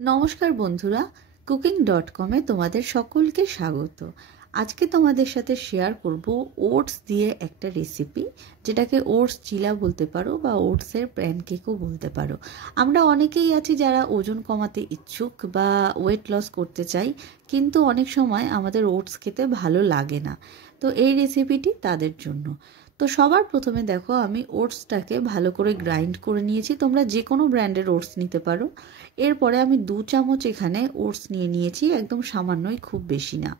নমস্কার বন্ধুরা, কুকিং.com-এ তোমাদের সকলকে স্বাগত। আজকে তোমাদের সাথে শেয়ার করব ওটস দিয়ে একটা রেসিপি, যেটাকে ওটস চিলা বলতে পারো বা ওটসের প্যানকেকও বলতে পারো। আমরা অনেকেই আছি যারা ওজন কমাতে ইচ্ছুক বা ওয়েট লস করতে চাই, কিন্তু অনেক সময় আমাদের ওটস খেতে ভালো লাগে না। তো এই রেসিপিটি তাদের জন্য। তো সবার প্রথমে দেখো, আমি ওটসটাকে ভালো করে গ্রাইন্ড করে নিয়েছি। তোমরা যে কোনো ব্র্যান্ডের ওটস নিতে পারো। এরপরে আমি 2 চামচ এখানে ওটস নিয়ে নিয়েছি, একদম সামান্যই, খুব বেশি না।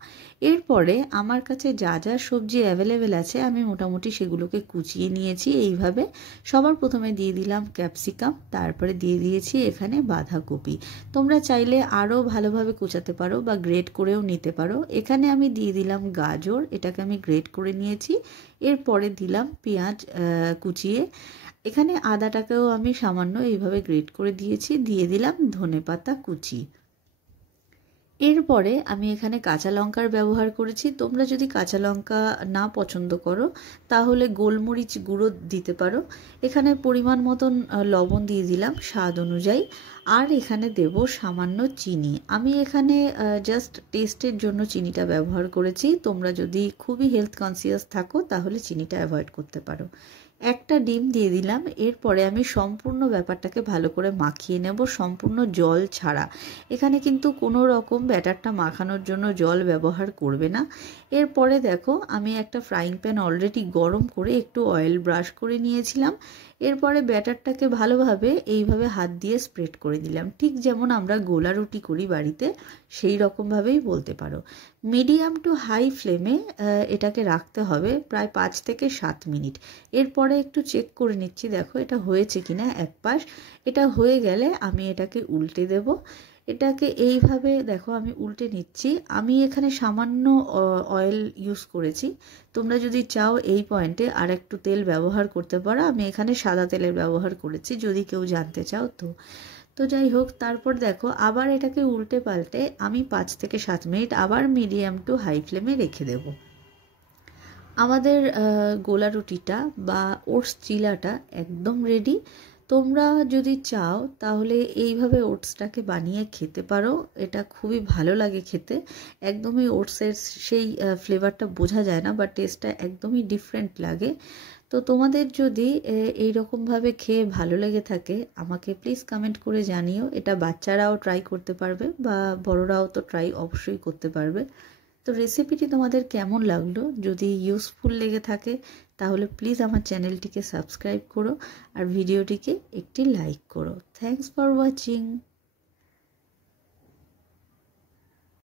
এরপরে আমার কাছে যা যা সবজি অ্যাভেলেবেল আছে আমি মোটামুটি সেগুলোকে কুচিয়ে নিয়েছি এইভাবে। সবার প্রথমে দিয়ে দিলাম ক্যাপসিকাম, তারপরে দিয়ে দিয়েছি এখানে বাঁধাকপি। তোমরা চাইলে আরও ভালোভাবে কুচাতে পারো বা গ্রেট করেও নিতে পারো। এখানে আমি দিয়ে দিলাম গাজর, এটাকে আমি গ্রেট করে নিয়েছি। এরপরে দিলাম পেঁয়াজ কুচিয়ে। এখানে আদাটাকেও আমি সামান্য এইভাবে গ্রেট করে দিয়েছি। দিয়ে দিলাম ধনেপাতা কুচি। এরপরে আমি এখানে কাঁচা লঙ্কার ব্যবহার করেছি। তোমরা যদি কাঁচা লঙ্কা না পছন্দ করো তাহলে গোলমরিচ গুঁড়ো দিতে পারো। এখানে পরিমাণ মতন লবণ দিয়ে দিলাম স্বাদ অনুযায়ী। আর এখানে দেব সামান্য চিনি। আমি এখানে জাস্ট টেস্টের জন্য চিনিটা ব্যবহার করেছি। তোমরা যদি খুবই হেলথ কনসিয়াস থাকো তাহলে চিনিটা অ্যাভয়েড করতে পারো। একটা ডিম দিয়ে দিলাম। এরপরে আমি সম্পূর্ণ ব্যাপারটাকে ভালো করে মাখিয়ে নেব, সম্পূর্ণ জল ছাড়া। এখানে কিন্তু কোনো রকম ব্যাটারটা মাখানোর জন্য জল ব্যবহার করবে না। এরপরে দেখো, আমি একটা ফ্রাইং প্যান অলরেডি গরম করে একটু অয়েল ব্রাশ করে নিয়েছিলাম। এরপরে ব্যাটারটাকে ভালোভাবে এইভাবে হাত দিয়ে স্প্রেড করে দিলাম, ঠিক যেমন আমরা গোলা রুটি করি বাড়িতে, সেই রকমভাবেই বলতে পারো। মিডিয়াম টু হাই ফ্লেমে এটাকে রাখতে হবে প্রায় 5 থেকে 7 মিনিট। এরপরে একটু চেক করে নিচ্ছি, দেখো এটা হয়েছে কিনা এক পাশ। এটা হয়ে গেলে আমি এটাকে উল্টে দেব। এটাকে এইভাবে দেখো আমি উল্টে নিচ্ছি। আমি এখানে সামান্য অয়েল ইউজ করেছি। তোমরা যদি চাও এই পয়েন্টে আর একটু তেল ব্যবহার করতে পারো। আমি এখানে সাদা তেলের ব্যবহার করেছি, যদি কেউ জানতে চাও তো। তো যাই হোক, তারপর দেখো আবার এটাকে উল্টে পাল্টে আমি 5 থেকে 7 মিনিট আবার মিডিয়াম টু হাই ফ্লেমে রেখে দেব। আমাদের গোলা রুটিটা বা ওটস চিলাটা একদম রেডি। তোমরা যদি চাও তাহলে এইভাবে ওটসটাকে বানিয়ে খেতে পারো। এটা খুবই ভালো লাগে খেতে। একদমই ওটসের সেই ফ্লেভারটা বোঝা যায় না, বা টেস্টটা একদমই ডিফারেন্ট লাগে। তো তোমাদের যদি এই রকমভাবে খেয়ে ভালো লেগে থাকে আমাকে প্লিজ কমেন্ট করে জানিও। এটা বাচ্চারাও ট্রাই করতে পারবে বা বড়রাও তো ট্রাই অবশ্যই করতে পারবে। তো রেসিপিটি তোমাদের কেমন লাগলো? যদি ইউজফুল লেগে থাকে তাহলে প্লিজ আমার চ্যানেলটিকে সাবস্ক্রাইব করো আর ভিডিওটিকে একটি লাইক করো। Thanks for watching.